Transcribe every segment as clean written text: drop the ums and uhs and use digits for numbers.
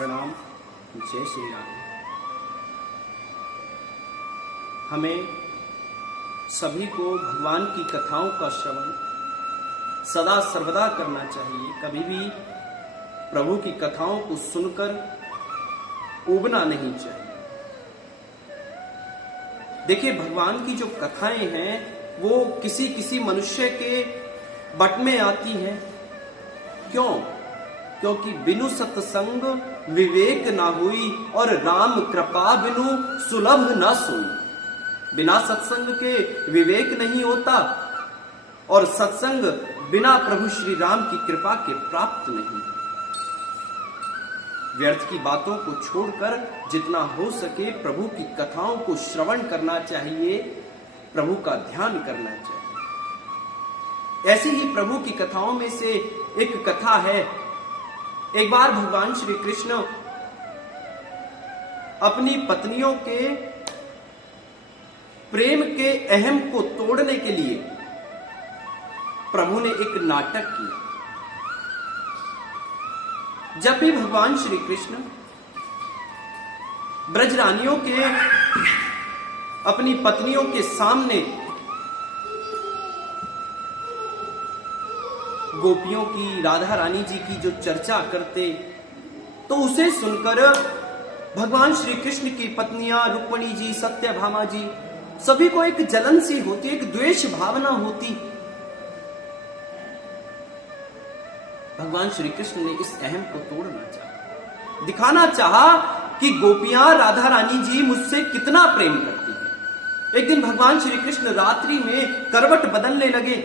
प्रणाम। जय श्री राम। हमें सभी को भगवान की कथाओं का श्रवण सदा सर्वदा करना चाहिए। कभी भी प्रभु की कथाओं को सुनकर ऊबना नहीं चाहिए। देखिए, भगवान की जो कथाएं हैं वो किसी किसी मनुष्य के बट में आती हैं। क्यों? क्योंकि बिनु सत्संग विवेक ना हुई और राम कृपा बिनु सुलभ न सोई। बिना सत्संग के विवेक नहीं होता और सत्संग बिना प्रभु श्री राम की कृपा के प्राप्त नहीं। व्यर्थ की बातों को छोड़कर जितना हो सके प्रभु की कथाओं को श्रवण करना चाहिए, प्रभु का ध्यान करना चाहिए। ऐसी ही प्रभु की कथाओं में से एक कथा है। एक बार भगवान श्री कृष्ण अपनी पत्नियों के प्रेम के अहम को तोड़ने के लिए प्रभु ने एक नाटक किया। जब भी भगवान श्री कृष्ण ब्रजरानियों के अपनी पत्नियों के सामने गोपियों की, राधा रानी जी की जो चर्चा करते, तो उसे सुनकर भगवान श्री कृष्ण की पत्नियां रुक्मिणी जी, सत्यभामा जी, सभी को एक जलन सी होती, एक द्वेष भावना होती। भगवान श्री कृष्ण ने इस अहम को तोड़ना चाहा, दिखाना चाहा कि गोपियां राधा रानी जी मुझसे कितना प्रेम करती हैं। एक दिन भगवान श्री कृष्ण रात्रि में करवट बदलने लगे।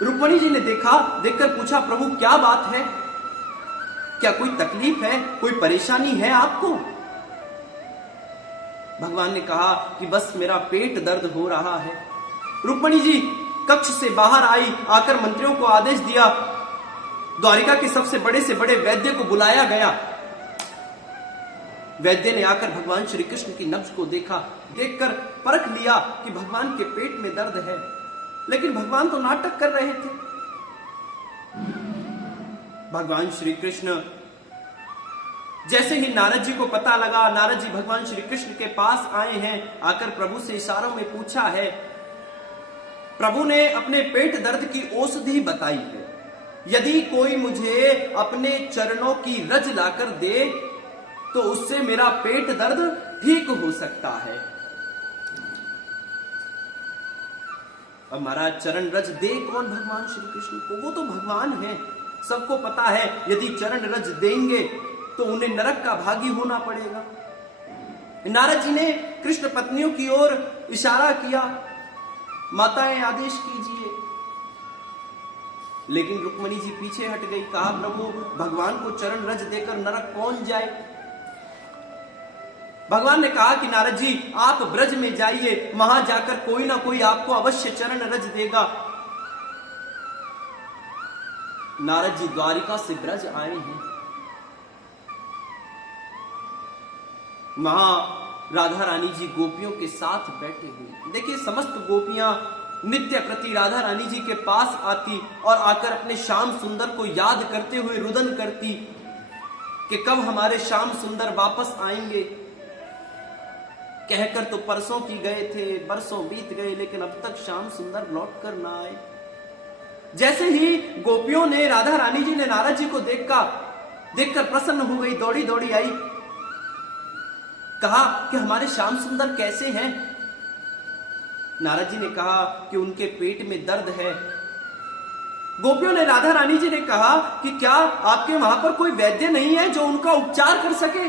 रुक्मिणी जी ने देखकर पूछा, प्रभु क्या बात है? क्या कोई तकलीफ है, कोई परेशानी है आपको? भगवान ने कहा कि बस मेरा पेट दर्द हो रहा है। रुक्मिणी जी कक्ष से बाहर आई, आकर मंत्रियों को आदेश दिया, द्वारिका के सबसे बड़े से बड़े वैद्य को बुलाया गया। वैद्य ने आकर भगवान श्री कृष्ण की नब्ज को देखा, देखकर परख लिया कि भगवान के पेट में दर्द है, लेकिन भगवान तो नाटक कर रहे थे। भगवान श्री कृष्ण जैसे ही नारद जी को पता लगा, नारद जी भगवान श्री कृष्ण के पास आए हैं, आकर प्रभु से इशारों में पूछा है। प्रभु ने अपने पेट दर्द की औषधि बताई है। यदि कोई मुझे अपने चरणों की रज लाकर दे तो उससे मेरा पेट दर्द ठीक हो सकता है। अब महाराज चरण रज दे कौन भगवान श्री कृष्ण को? वो तो भगवान है, सबको पता है यदि चरण रज देंगे तो उन्हें नरक का भागी होना पड़ेगा। नारद जी ने कृष्ण पत्नियों की ओर इशारा किया, माताएं आदेश कीजिए। लेकिन रुक्मिणी जी पीछे हट गई। कहा, प्रभु भगवान को चरण रज देकर नरक कौन जाए? भगवान ने कहा कि नारद जी आप ब्रज में जाइए, वहां जाकर कोई ना कोई आपको अवश्य चरण रज देगा। नारद जी द्वारिका से ब्रज आए हैं। वहां राधा रानी जी गोपियों के साथ बैठे हुए। देखिए, समस्त गोपियां नित्य प्रति राधा रानी जी के पास आती और आकर अपने श्याम सुंदर को याद करते हुए रुदन करती कि कब हमारे श्याम सुंदर वापस आएंगे। कहकर तो परसों की गए थे, बरसों बीत गए, लेकिन अब तक श्याम सुंदर लौट कर ना आए। जैसे ही गोपियों ने, राधा रानी जी ने नारद जी को देखकर प्रसन्न हो गई, दौड़ी दौड़ी आई। कहा कि हमारे श्याम सुंदर कैसे हैं? नारद जी ने कहा कि उनके पेट में दर्द है। गोपियों ने, राधा रानी जी ने कहा कि क्या आपके वहां पर कोई वैद्य नहीं है जो उनका उपचार कर सके?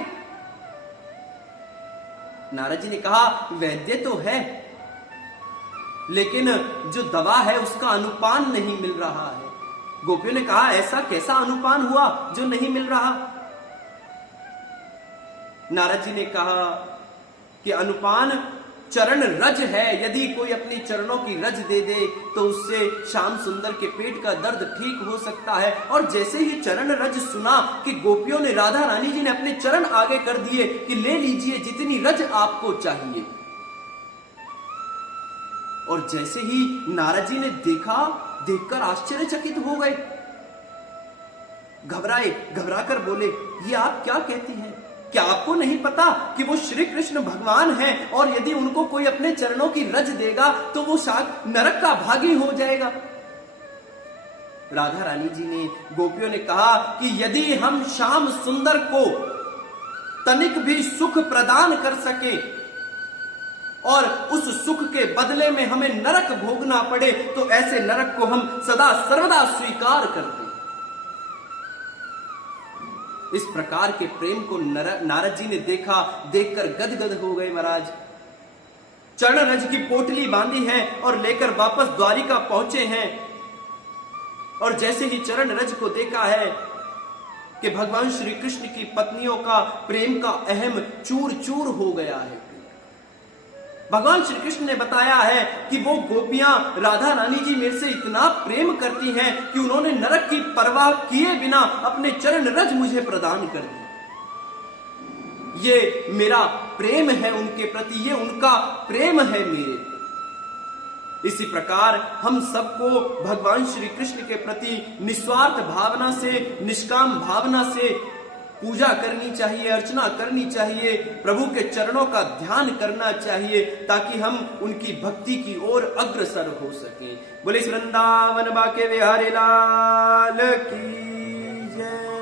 नारद जी ने कहा, वैद्य तो है, लेकिन जो दवा है उसका अनुपान नहीं मिल रहा है। गोपियों ने कहा, ऐसा कैसा अनुपान हुआ जो नहीं मिल रहा? नारद जी ने कहा कि अनुपान चरण रज है। यदि कोई अपने चरणों की रज दे दे तो उससे श्याम सुंदर के पेट का दर्द ठीक हो सकता है। और जैसे ही चरण रज सुना कि गोपियों ने, राधा रानी जी ने अपने चरण आगे कर दिए कि ले लीजिए जितनी रज आपको चाहिए। और जैसे ही नारद जी ने देखकर आश्चर्यचकित हो गए। घबराए, घबराकर बोले, ये आप क्या कहती हैं? क्या आपको नहीं पता कि वो श्री कृष्ण भगवान हैं और यदि उनको कोई अपने चरणों की रज देगा तो वो शायद नरक का भागी हो जाएगा। राधा रानी जी ने, गोपियों ने कहा कि यदि हम श्याम सुंदर को तनिक भी सुख प्रदान कर सके और उस सुख के बदले में हमें नरक भोगना पड़े तो ऐसे नरक को हम सदा सर्वदा स्वीकार करते हैं। इस प्रकार के प्रेम को नारद जी ने देखा, देखकर गदगद हो गए महाराज। चरण रज की पोटली बांधी है और लेकर वापस द्वारिका पहुंचे हैं और जैसे ही चरण रज को देखा है कि भगवान श्री कृष्ण की पत्नियों का प्रेम का अहम चूर चूर हो गया है। भगवान श्री कृष्ण ने बताया है कि वो गोपियां राधा रानी जी मेरे से इतना प्रेम करती हैं कि उन्होंने नरक की परवाह किए बिना अपने चरण रज मुझे प्रदान कर दी। ये मेरा प्रेम है उनके प्रति, ये उनका प्रेम है मेरे। इसी प्रकार हम सबको भगवान श्री कृष्ण के प्रति निस्वार्थ भावना से, निष्काम भावना से पूजा करनी चाहिए, अर्चना करनी चाहिए, प्रभु के चरणों का ध्यान करना चाहिए ताकि हम उनकी भक्ति की ओर अग्रसर हो सकें। बोले वृंदावन बाके बिहारी लाल की जय।